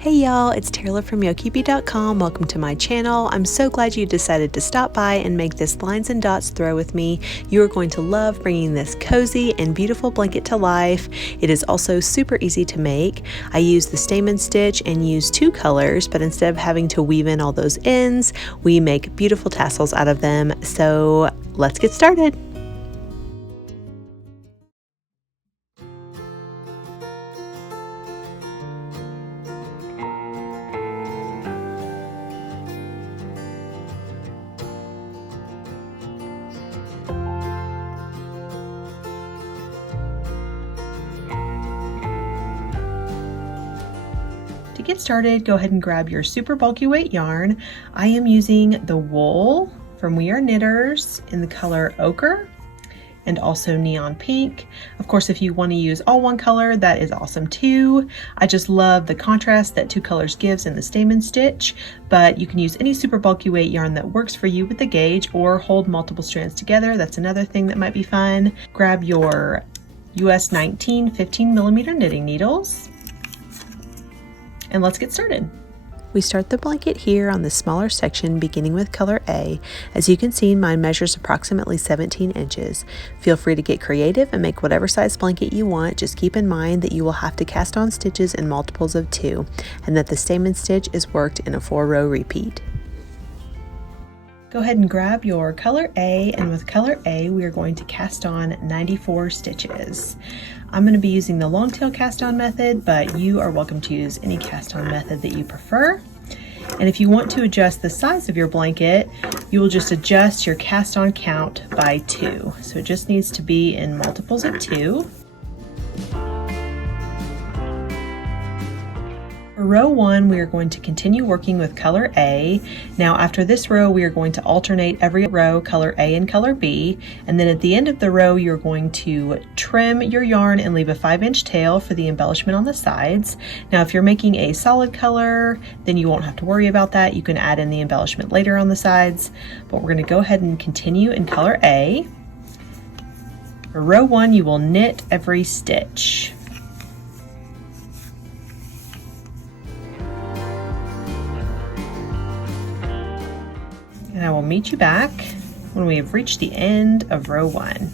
Hey y'all, it's Taylor from yokieB.com. Welcome to my channel. I'm so glad you decided to stop by and make this lines and dots throw with me. You are going to love bringing this cozy and beautiful blanket to life. It is also super easy to make. I use the stamen stitch and use two colors, but instead of having to weave in all those ends, we make beautiful tassels out of them. So let's get started. To get started, go ahead and grab your super bulky weight yarn. I am using the wool from We Are Knitters in the color Ochre and also neon pink. Of course, if you want to use all one color, that is awesome too. I just love the contrast that two colors gives in the stamen stitch, but you can use any super bulky weight yarn that works for you with the gauge or hold multiple strands together. That's another thing that might be fun. Grab your US 19 15mm knitting needles. And let's get started. We start the blanket here on the smaller section beginning with color A. As you can see, mine measures approximately 17 inches. Feel free to get creative and make whatever size blanket you want. Just keep in mind that you will have to cast on stitches in multiples of 2 and that the stamen stitch is worked in a 4-row repeat. Go ahead and grab your color A, and with color A we are going to cast on 94 stitches. I'm going to be using the long tail cast on method, but you are welcome to use any cast on method that you prefer. And if you want to adjust the size of your blanket, you will just adjust your cast on count by 2. So it just needs to be in multiples of 2. For row 1, we are going to continue working with color A. Now after this row, we are going to alternate every row color A and color B, and then at the end of the row, you're going to trim your yarn and leave a 5-inch tail for the embellishment on the sides. Now if you're making a solid color, then you won't have to worry about that. You can add in the embellishment later on the sides, but we're going to go ahead and continue in color A. For row 1, you will knit every stitch. And I will meet you back when we have reached the end of row 1.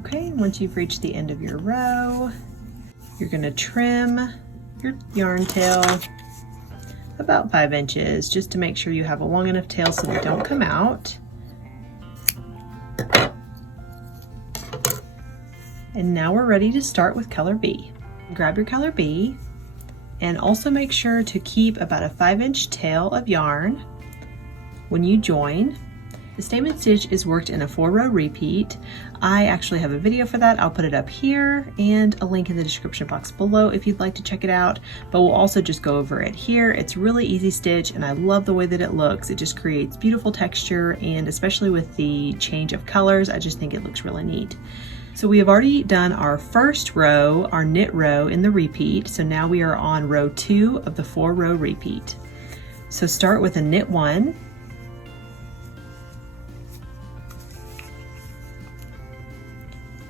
Okay, once you've reached the end of your row, you're going to trim your yarn tail about 5 inches just to make sure you have a long enough tail so they don't come out. And now we're ready to start with color B. Grab your color B. And also make sure to keep about a 5-inch tail of yarn when you join. The stamen stitch is worked in a 4-row repeat. I actually have a video for that. I'll put it up here and a link in the description box below if you'd like to check it out, but we'll also just go over it here. It's really easy stitch and I love the way that it looks. It just creates beautiful texture, and especially with the change of colors, I just think it looks really neat. So we have already done our first row, our knit row in the repeat. So now we are on row 2 of the 4-row repeat. So start with a knit 1.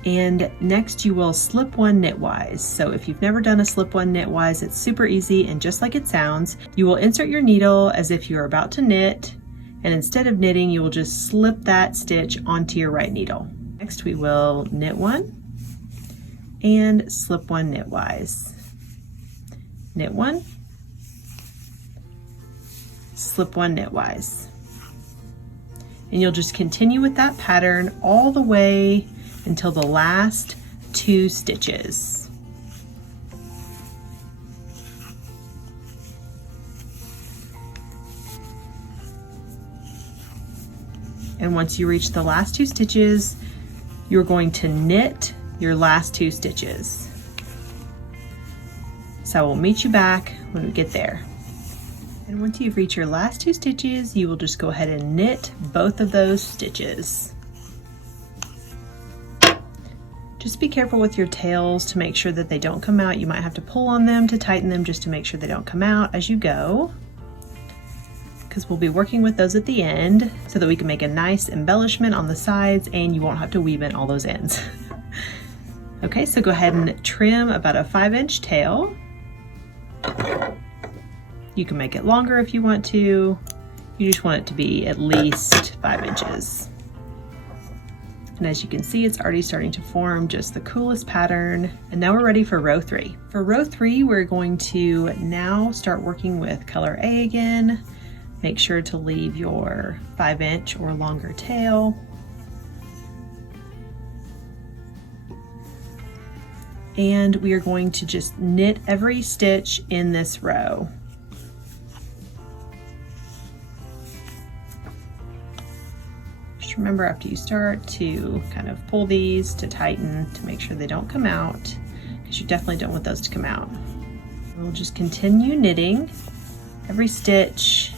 And next you will slip 1 knitwise. So if you've never done a slip 1 knitwise, it's super easy, and just like it sounds, you will insert your needle as if you're about to knit, and instead of knitting, you will just slip that stitch onto your right needle. Next we will knit 1 and slip 1 knitwise. Knit 1, slip 1 knitwise. And you'll just continue with that pattern all the way until the last 2 stitches. And once you reach the last 2 stitches, you're going to knit your last 2 stitches. So I will meet you back when we get there. And once you've reached your last 2 stitches, you will just go ahead and knit both of those stitches. Just be careful with your tails to make sure that they don't come out. You might have to pull on them to tighten them just to make sure they don't come out as you go, because we'll be working with those at the end so that we can make a nice embellishment on the sides and you won't have to weave in all those ends. Okay, so go ahead and trim about a 5-inch tail. You can make it longer if you want to. You just want it to be at least 5 inches. And as you can see, it's already starting to form just the coolest pattern. And now we're ready for row 3. For row 3, we're going to now start working with color A again. Make sure to leave your 5-inch or longer tail. And we are going to just knit every stitch in this row. Just remember after you start to kind of pull these to tighten to make sure they don't come out, because you definitely don't want those to come out. We'll just continue knitting every stitch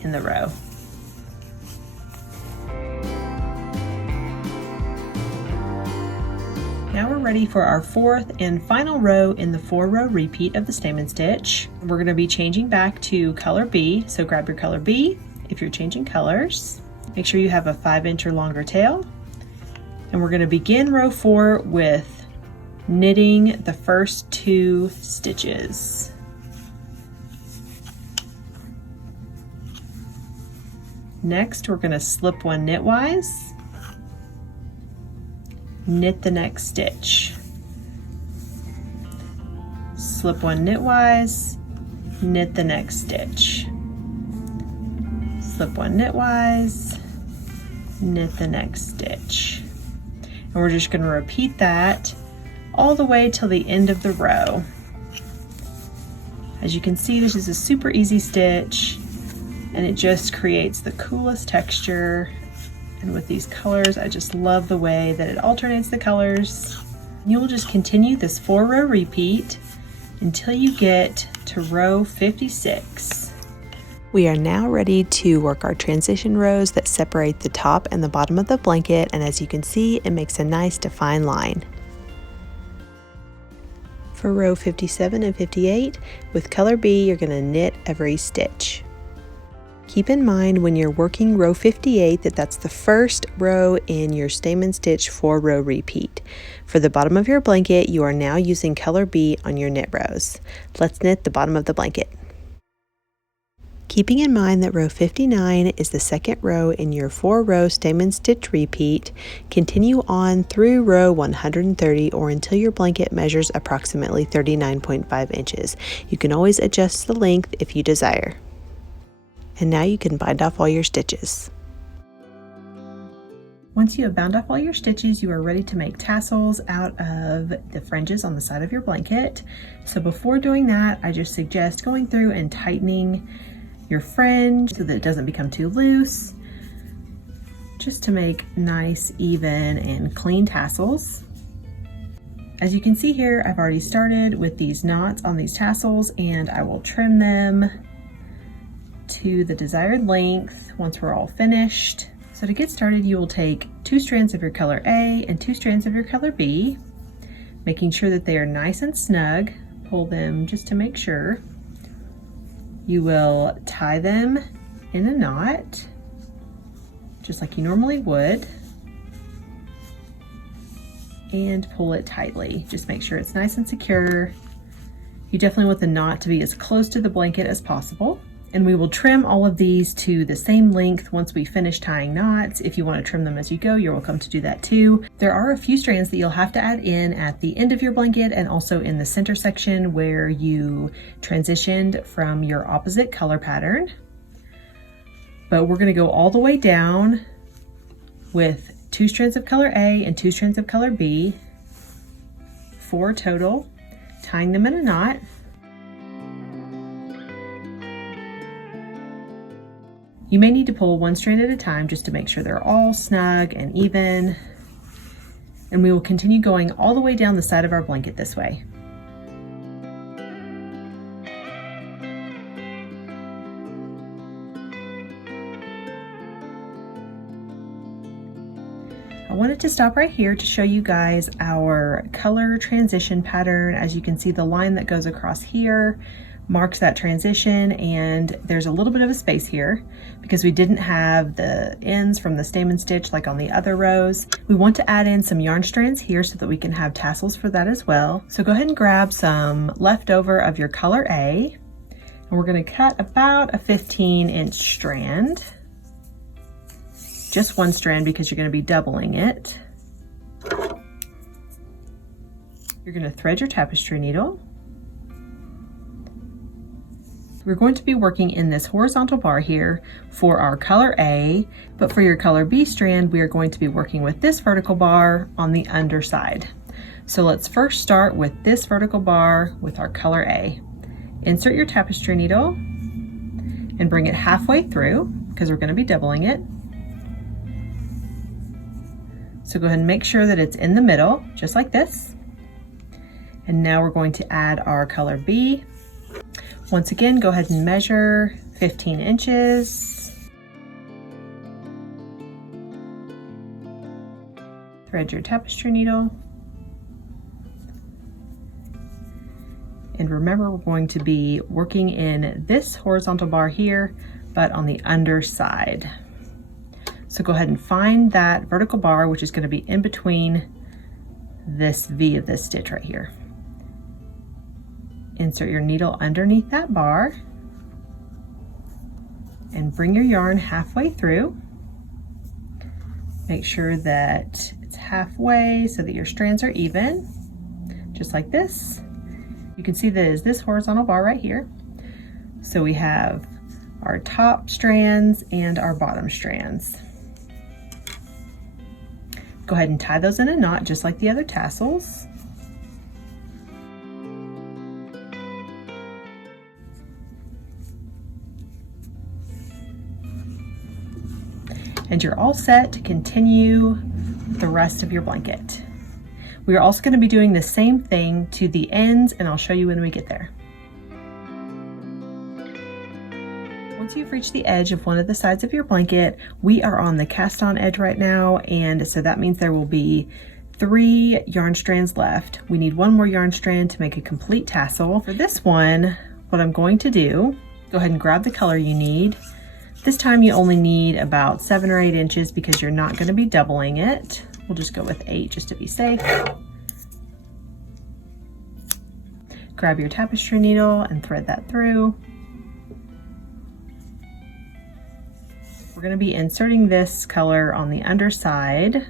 in the row. Now we're ready for our 4th and final row in the 4-row repeat of the stamen stitch. We're going to be changing back to color B, so grab your color B if you're changing colors. Make sure you have a 5-inch or longer tail. And we're going to begin row 4 with knitting the first 2 stitches. Next, we're going to slip 1 knitwise. Knit the next stitch. Slip 1 knitwise, knit the next stitch. Slip 1 knitwise, knit the next stitch. And we're just going to repeat that all the way till the end of the row. As you can see, this is a super easy stitch and it just creates the coolest texture. And with these colors, I just love the way that it alternates the colors. You will just continue this 4-row repeat until you get to row 56. We are now ready to work our transition rows that separate the top and the bottom of the blanket, and as you can see, it makes a nice defined line. For row 57 and 58, with color B, you're going to knit every stitch. Keep in mind when you're working row 58 that that's the first row in your stamen stitch 4-row repeat. For the bottom of your blanket, you are now using color B on your knit rows. Let's knit the bottom of the blanket. Keeping in mind that row 59 is the second row in your 4-row stamen stitch repeat, continue on through row 130 or until your blanket measures approximately 39.5 inches. You can always adjust the length if you desire. And now you can bind off all your stitches. Once you have bound off all your stitches, you are ready to make tassels out of the fringes on the side of your blanket. So before doing that, I just suggest going through and tightening your fringe so that it doesn't become too loose, just to make nice, even, and clean tassels. As you can see here, I've already started with these knots on these tassels, and I will trim them to the desired length once we're all finished. So to get started, you will take 2 strands of your color A and 2 strands of your color B, making sure that they are nice and snug. Pull them just to make sure. You will tie them in a knot, just like you normally would, and pull it tightly. Just make sure it's nice and secure. You definitely want the knot to be as close to the blanket as possible. And we will trim all of these to the same length once we finish tying knots. If you want to trim them as you go, you're welcome to do that too. There are a few strands that you'll have to add in at the end of your blanket and also in the center section where you transitioned from your opposite color pattern. But we're going to go all the way down with 2 strands of color A and 2 strands of color B, 4 total, tying them in a knot. You may need to pull 1 strand at a time just to make sure they're all snug and even. And we will continue going all the way down the side of our blanket this way. I wanted to stop right here to show you guys our color transition pattern. As you can see, the line that goes across here marks that transition, and there's a little bit of a space here because we didn't have the ends from the stamen stitch like on the other rows. We want to add in some yarn strands here so that we can have tassels for that as well. So go ahead and grab some leftover of your color A, and we're going to cut about a 15-inch strand. Just one strand because you're going to be doubling it. You're going to thread your tapestry needle. We're going to be working in this horizontal bar here for our color A, but for your color B strand, we are going to be working with this vertical bar on the underside. So let's first start with this vertical bar with our color A. Insert your tapestry needle and bring it halfway through because we're going to be doubling it. So go ahead and make sure that it's in the middle, just like this. And now we're going to add our color B. Once again, go ahead and measure 15 inches. Thread your tapestry needle. And remember, we're going to be working in this horizontal bar here, but on the underside. So go ahead and find that vertical bar, which is going to be in between this V of this stitch right here. Insert your needle underneath that bar and bring your yarn halfway through. Make sure that it's halfway so that your strands are even, just like this. You can see that is this horizontal bar right here. So we have our top strands and our bottom strands. Go ahead and tie those in a knot just like the other tassels. And you're all set to continue the rest of your blanket. We are also going to be doing the same thing to the ends, and I'll show you when we get there. Once you've reached the edge of one of the sides of your blanket, we are on the cast on edge right now, and so that means there will be 3 yarn strands left. We need 1 more yarn strand to make a complete tassel. For this one, what I'm going to do, go ahead and grab the color you need. This time you only need about 7 or 8 inches because you're not going to be doubling it. We'll just go with 8 just to be safe. Grab your tapestry needle and thread that through. We're going to be inserting this color on the underside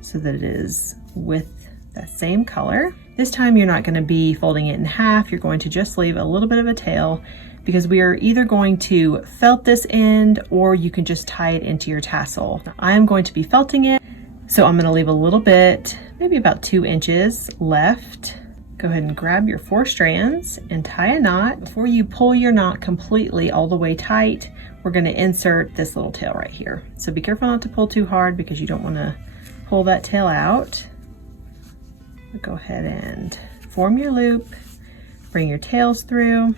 so that it is with that same color. This time you're not going to be folding it in half. You're going to just leave a little bit of a tail because we are either going to felt this end or you can just tie it into your tassel. I am going to be felting it, so I'm going to leave a little bit, maybe about 2 inches left. Go ahead and grab your 4 strands and tie a knot. Before you pull your knot completely all the way tight, we're going to insert this little tail right here. So be careful not to pull too hard because you don't want to pull that tail out. Go ahead and form your loop, bring your tails through,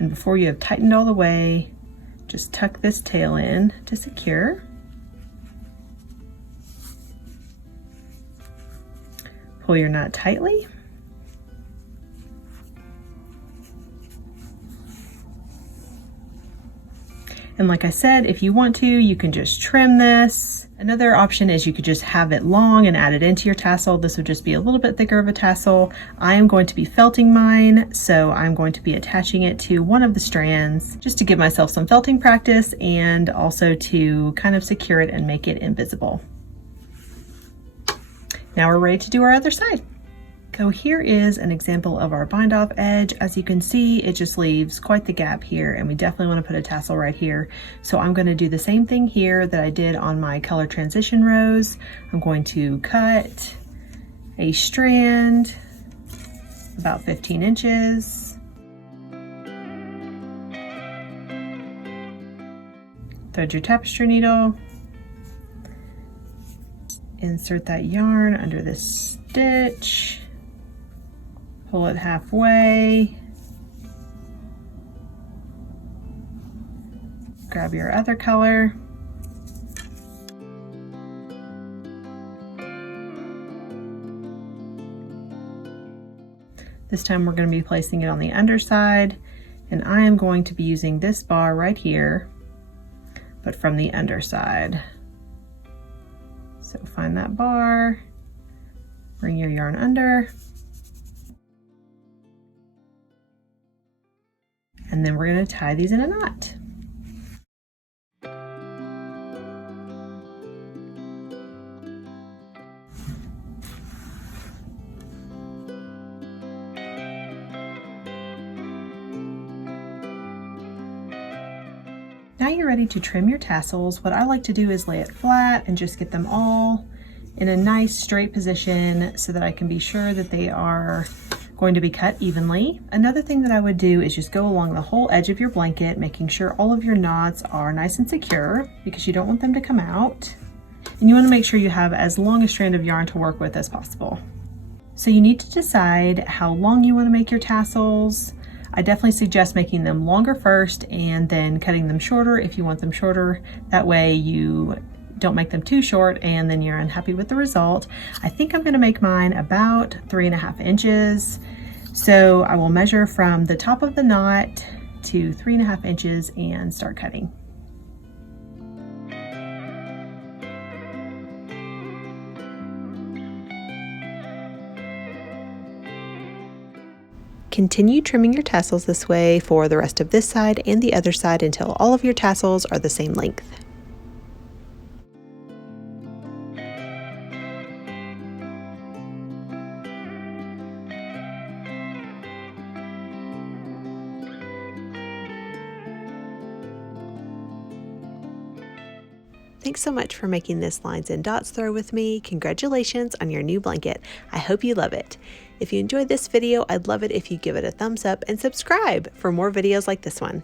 and before you have tightened all the way, just tuck this tail in to secure. Pull your knot tightly. And like I said, if you want to, you can just trim this. Another option is you could just have it long and add it into your tassel. This would just be a little bit thicker of a tassel. I am going to be felting mine, so I'm going to be attaching it to one of the strands just to give myself some felting practice and also to kind of secure it and make it invisible. Now we're ready to do our other side. So here is an example of our bind off edge. As you can see, it just leaves quite the gap here, and we definitely want to put a tassel right here. So I'm going to do the same thing here that I did on my color transition rows. I'm going to cut a strand about 15 inches. Thread your tapestry needle. Insert that yarn under this stitch. Pull it halfway. Grab your other color. This time we're going to be placing it on the underside, and I am going to be using this bar right here, but from the underside. So find that bar, bring your yarn under, and then we're going to tie these in a knot. Now you're ready to trim your tassels. What I like to do is lay it flat and just get them all in a nice straight position so that I can be sure that they are going to be cut evenly. Another thing that I would do is just go along the whole edge of your blanket, making sure all of your knots are nice and secure because you don't want them to come out. And you want to make sure you have as long a strand of yarn to work with as possible. So you need to decide how long you want to make your tassels. I definitely suggest making them longer first and then cutting them shorter if you want them shorter. That way you don't make them too short and then you're unhappy with the result. I think I'm going to make mine about 3.5 inches. So I will measure from the top of the knot to 3.5 inches and start cutting. Continue trimming your tassels this way for the rest of this side and the other side until all of your tassels are the same length. Thanks so much for making this lines and dots throw with me. Congratulations on your new blanket. I hope you love it. If you enjoyed this video, I'd love it if you give it a thumbs up and subscribe for more videos like this one.